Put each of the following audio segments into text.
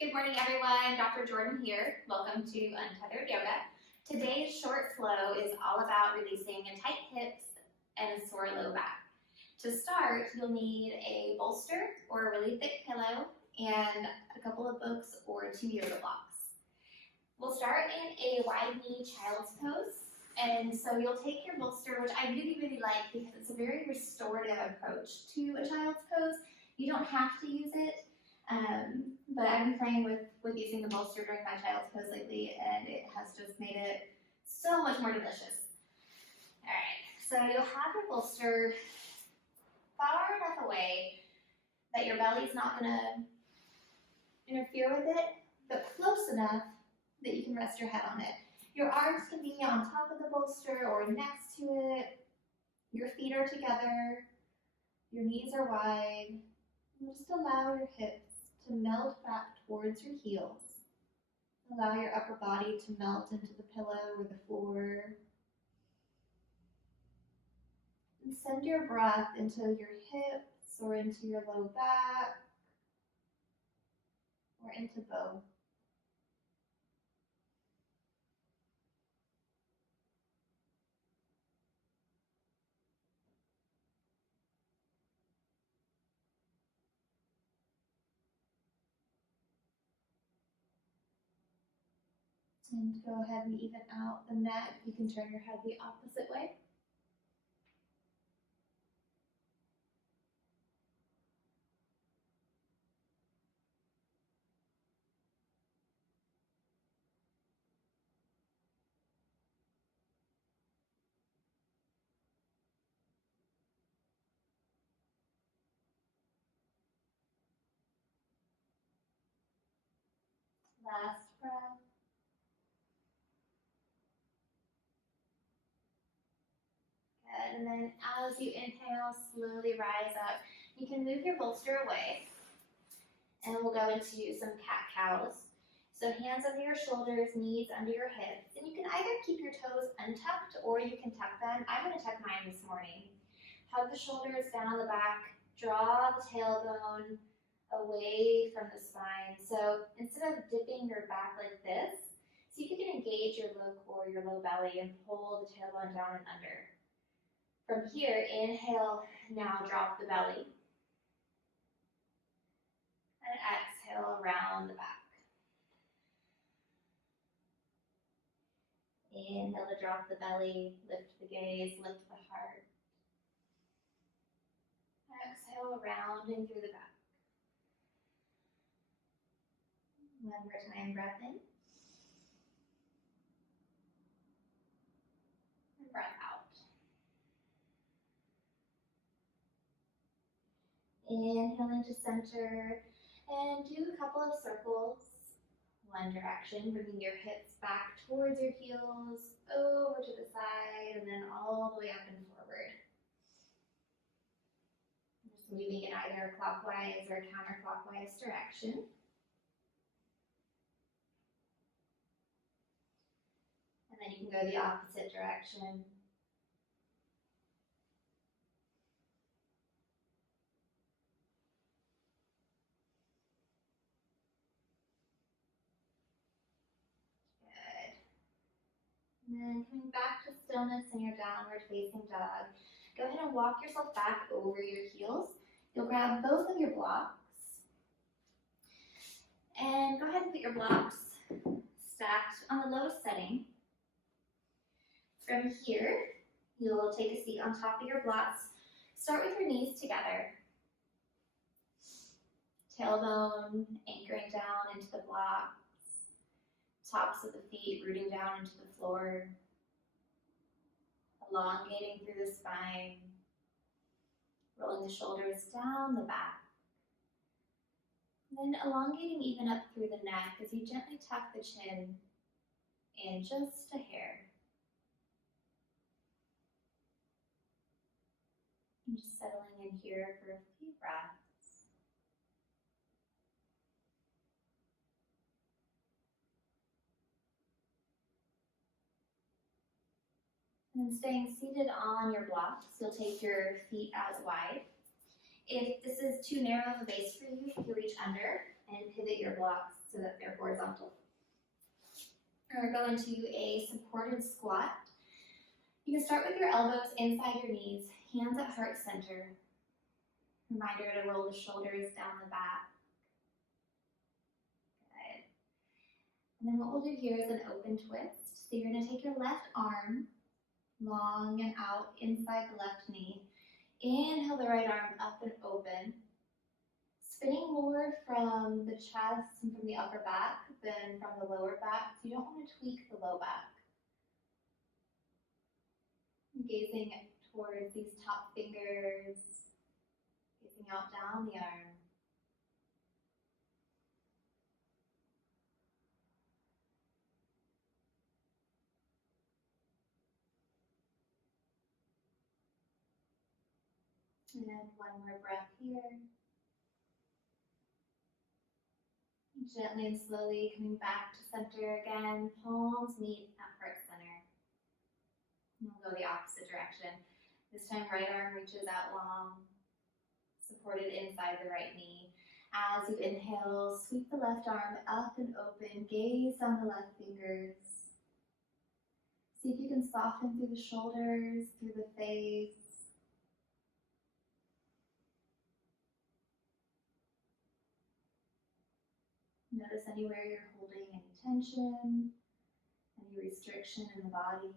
Good morning, everyone. Dr. Jordan here. Welcome to Untethered Yoga. Today's short flow is all about releasing tight hips and a sore low back. To start, you'll need a bolster or a really thick pillow and a couple of books or 2 yoga blocks. We'll start in a wide knee child's pose. And so you'll take your bolster, which I really like because it's a very restorative approach to a child's pose. You don't have to use it. But I've been playing with using the bolster during my child's pose lately, and it has just made it so much more delicious. All right, so you'll have your bolster far enough away that your belly's not going to interfere with it, but close enough that you can rest your head on it. Your arms can be on top of the bolster or next to it. Your feet are together. Your knees are wide. And just allow your hips to melt back towards your heels. Allow your upper body to melt into the pillow or the floor. And send your breath into your hips or into your low back or into both. And go ahead and even out the neck. You can turn your head the opposite way. Last breath. Good. And then as you inhale, slowly rise up. You can move your bolster away. And we'll go into some cat-cows. So hands under your shoulders, knees under your hips. And you can either keep your toes untucked or you can tuck them. I'm going to tuck mine this morning. Hug the shoulders down the back. Draw the tailbone away from the spine. So instead of dipping your back like this, see if you can engage your low core, your low belly, and pull the tailbone down and under. From here, inhale, now drop the belly. And exhale, round the back. Inhale to drop the belly, lift the gaze, lift the heart. Exhale, rounding through the back. One more time, breath in. And breath out. Inhale into center and do a couple of circles. One direction, bringing your hips back towards your heels, over to the side, and then all the way up and forward. Just moving in either clockwise or counterclockwise direction. And then you can go the opposite direction. And then coming back to stillness in your downward facing dog. Go ahead and walk yourself back over your heels. You'll grab both of your blocks. And go ahead and put your blocks stacked on the lowest setting. From here, you'll take a seat on top of your blocks. Start with your knees together. Tailbone anchoring down into the blocks. Tops of the feet rooting down into the floor, elongating through the spine, rolling the shoulders down the back, then elongating even up through the neck as you gently tuck the chin in just a hair. And just settling in here for a few breaths. And staying seated on your blocks, you'll take your feet as wide. If this is too narrow of a base for you, you can reach under and pivot your blocks so that they're horizontal. And we're going to a supported squat. You can start with your elbows inside your knees, hands at heart center. Reminder to roll the shoulders down the back. Good. And then what we'll do here is an open twist. So you're going to take your left arm long and out inside the left knee. Inhale the right arm up and open. Spinning more from the chest and from the upper back than from the lower back. So you don't want to tweak the low back. Gazing towards these top fingers, gazing out down the arm. And then one more breath here. Gently and slowly coming back to center again. Palms meet at heart center. And we'll go the opposite direction. This time right arm reaches out long, supported inside the right knee. As you inhale, sweep the left arm up and open. Gaze down the left fingers. See if you can soften through the shoulders, through the face. Notice anywhere you're holding any tension, any restriction in the body.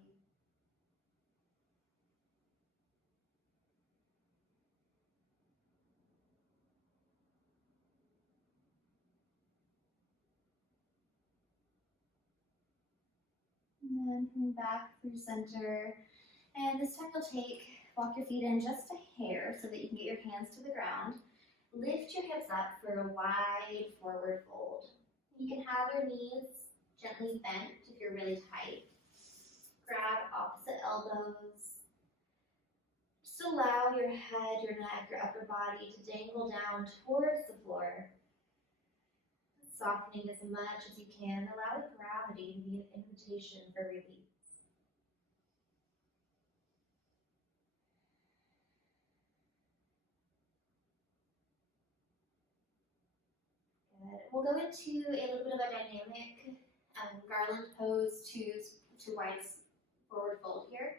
And then coming back through center. And this time you'll walk your feet in just a hair so that you can get your hands to the ground. Lift your hips up for a wide forward fold. You can have your knees gently bent if you're really tight. Grab opposite elbows. Just allow your head, your neck, your upper body to dangle down towards the floor. Softening as much as you can. Allow the gravity to be an invitation for release. We'll go into a little bit of a dynamic garland pose to wide forward fold here.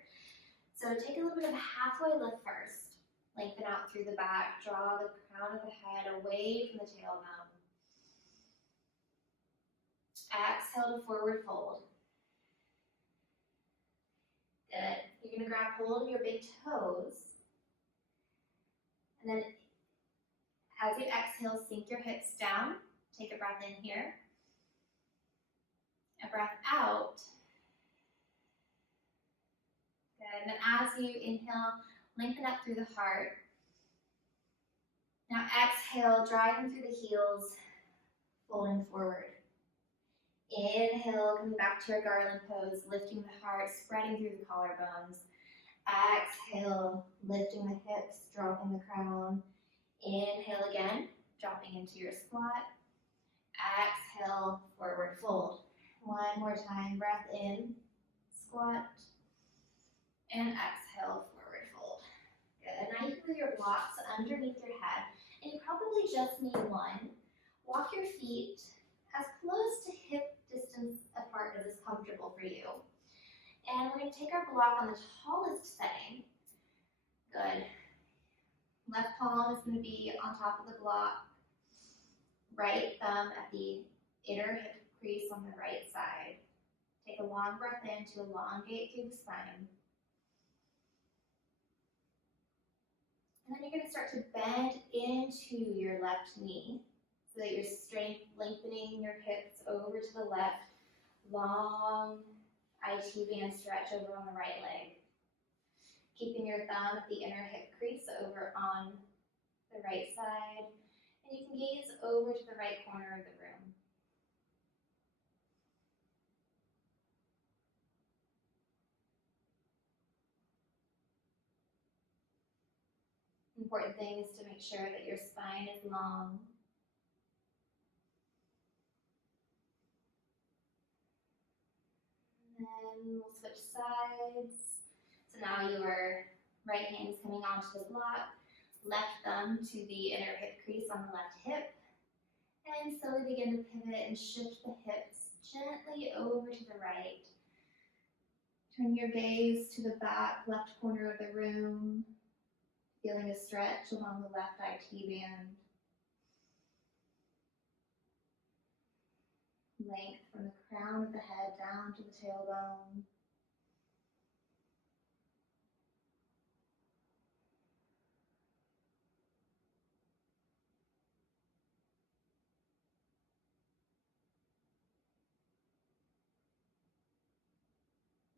So take a little bit of a halfway lift first. Lengthen out through the back. Draw the crown of the head away from the tailbone. Exhale to forward fold. Good. You're going to grab hold of your big toes. And then as you exhale, sink your hips down. Take a breath in here. A breath out. Good. And then as you inhale, lengthen up through the heart. Now exhale, driving through the heels, folding forward. Inhale, coming back to your garland pose, lifting the heart, spreading through the collarbones. Exhale, lifting the hips, dropping the crown. Inhale again, dropping into your squat. Exhale, forward fold. One more time, breath in, squat, and exhale, forward fold. Good, now you can move your blocks underneath your head, and you probably just need one. Walk your feet as close to hip distance apart as is comfortable for you. And we're going to take our block on the tallest setting. Good. Left palm is going to be on top of the block. Right thumb at the inner hip crease on the right side. Take a long breath in to elongate through the spine. And then you're going to start to bend into your left knee so that you're lengthening your hips over to the left. Long IT band stretch over on the right leg. Keeping your thumb at the inner hip crease over on the right side. And you can gaze over to the right corner of the room. Important thing is to make sure that your spine is long. And then we'll switch sides. So now your right hand is coming onto the block. Left thumb to the inner hip crease on the left hip. then slowly begin to pivot and shift the hips gently over to the right. Turn your gaze to the back left corner of the room, feeling a stretch along the left IT band. Length from the crown of the head down to the tailbone.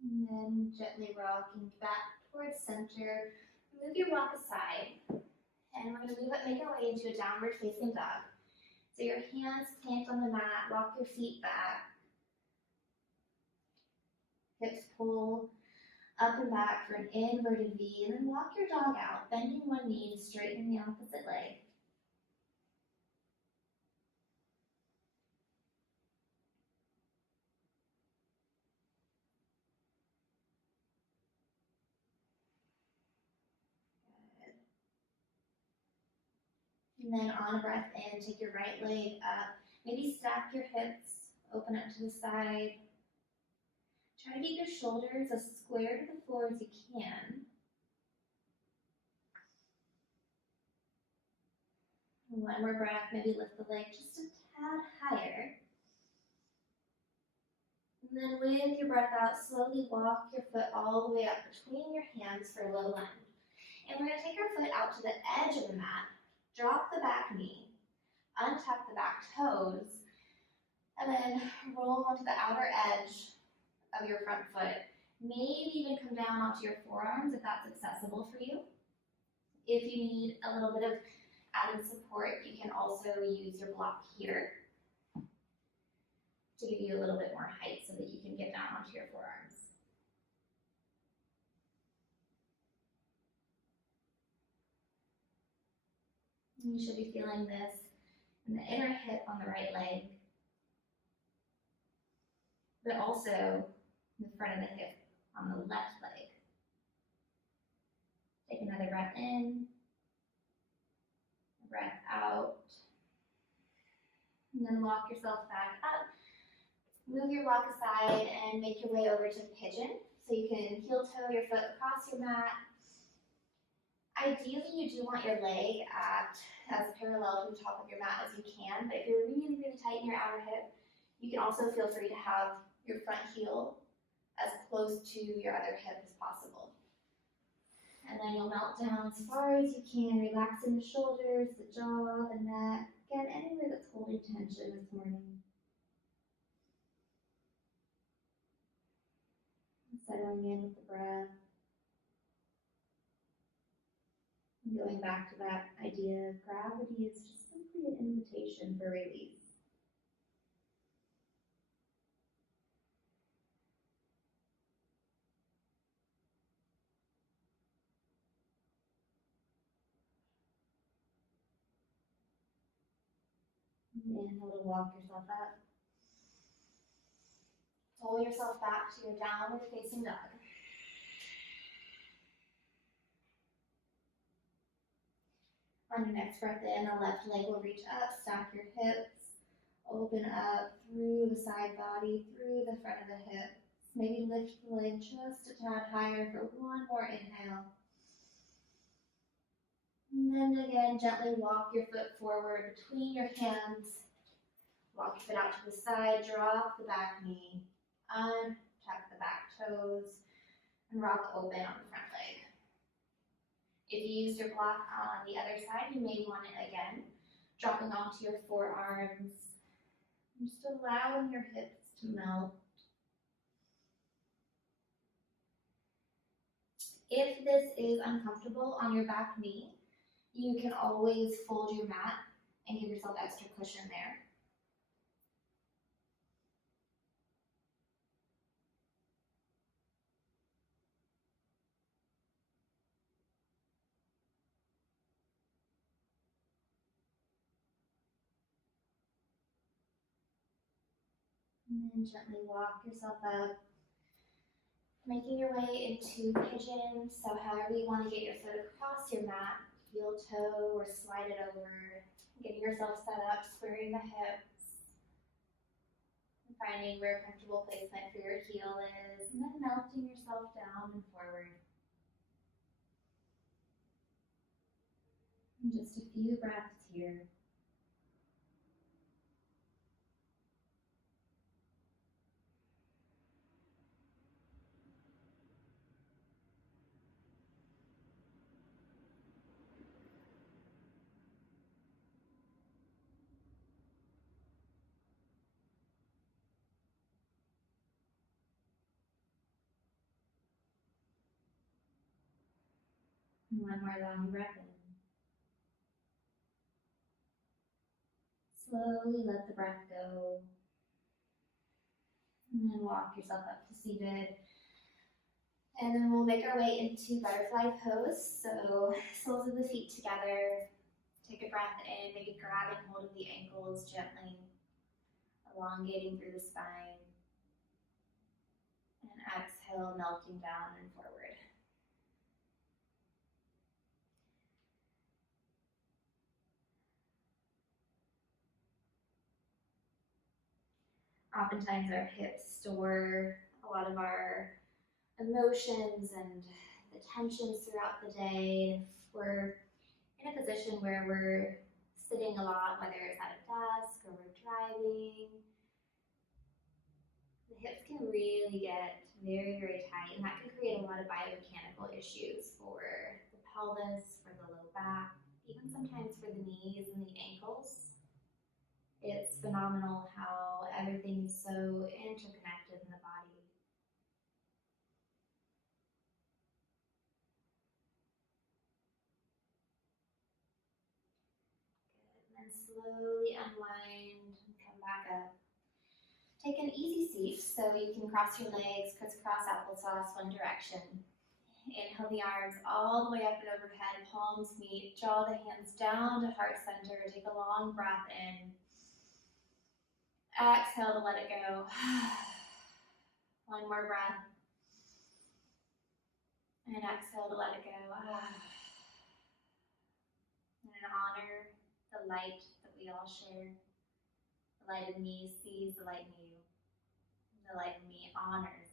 And then gently rocking back towards center. Move your block aside. And we're going to make our way into a downward facing dog. So your hands plant on the mat, walk your feet back. Hips pull up and back for an inverted V, and then walk your dog out, bending one knee and straightening the opposite leg. And then on a breath in, take your right leg up. Maybe stack your hips, open up to the side. Try to keep your shoulders as square to the floor as you can. And one more breath, maybe lift the leg just a tad higher. And then with your breath out, slowly walk your foot all the way up between your hands for a low lunge. And we're going to take our foot out to the edge of the mat, drop the back knee, untuck the back toes, and then roll onto the outer edge of your front foot. Maybe even come down onto your forearms if that's accessible for you. If you need a little bit of added support, you can also use your block here to give you a little bit more height so that you can get down onto your forearms. You should be feeling this in the inner hip on the right leg, but also in the front of the hip on the left leg. Take another breath in, breath out, and then walk yourself back up. Move your block aside and make your way over to pigeon. So you can heel toe your foot across your mat. Ideally, you do want your leg as parallel to the top of your mat as you can, but if you're really, really tight in your outer hip, you can also feel free to have your front heel as close to your other hip as possible. And then you'll melt down as far as you can, relaxing the shoulders, the jaw, the neck, again, anywhere that's holding tension this morning. Settling in with the breath. And going back to that idea of gravity is just simply an invitation for release. Inhale to walk yourself up. Pull yourself back to your downward facing dog. On your next breath in, the left leg will reach up, stack your hips, open up through the side body, through the front of the hips. Maybe lift the leg just a tad higher for one more inhale. And then again, gently walk your foot forward between your hands. Walk your foot out to the side, drop the back knee, untuck the back toes, and rock open on the front leg. If you used your block on the other side, you may want it again, dropping onto your forearms, and just allowing your hips to melt. If this is uncomfortable on your back knee, you can always fold your mat and give yourself extra cushion there. And then gently walk yourself up, making your way into pigeon. So however you want to get your foot across your mat, heel toe or slide it over, getting yourself set up, squaring the hips, and finding where a comfortable placement for your heel is, and then melting yourself down and forward. And just a few breaths here. And one more long breath in. Slowly let the breath go. And then walk yourself up to seated. And then we'll make our way into butterfly pose. So soles of the feet together. Take a breath in, maybe grabbing hold of the ankles gently, elongating through the spine. And exhale, melting down and forward. Oftentimes our hips store a lot of our emotions and the tensions throughout the day. And if we're in a position where we're sitting a lot, whether it's at a desk or we're driving, the hips can really get very, very tight, and that can create a lot of biomechanical issues for the pelvis, for the low back, even sometimes for the knees and the ankles. It's phenomenal how everything is so interconnected in the body. Good. And then slowly unwind and come back up. Take an easy seat so you can cross your legs, crisscross applesauce one direction. Inhale the arms all the way up and overhead, palms meet, draw the hands down to heart center, take a long breath in. Exhale to let it go. One more breath. And exhale to let it go. And honor the light that we all share. The light in me sees the light in you. The light in me honors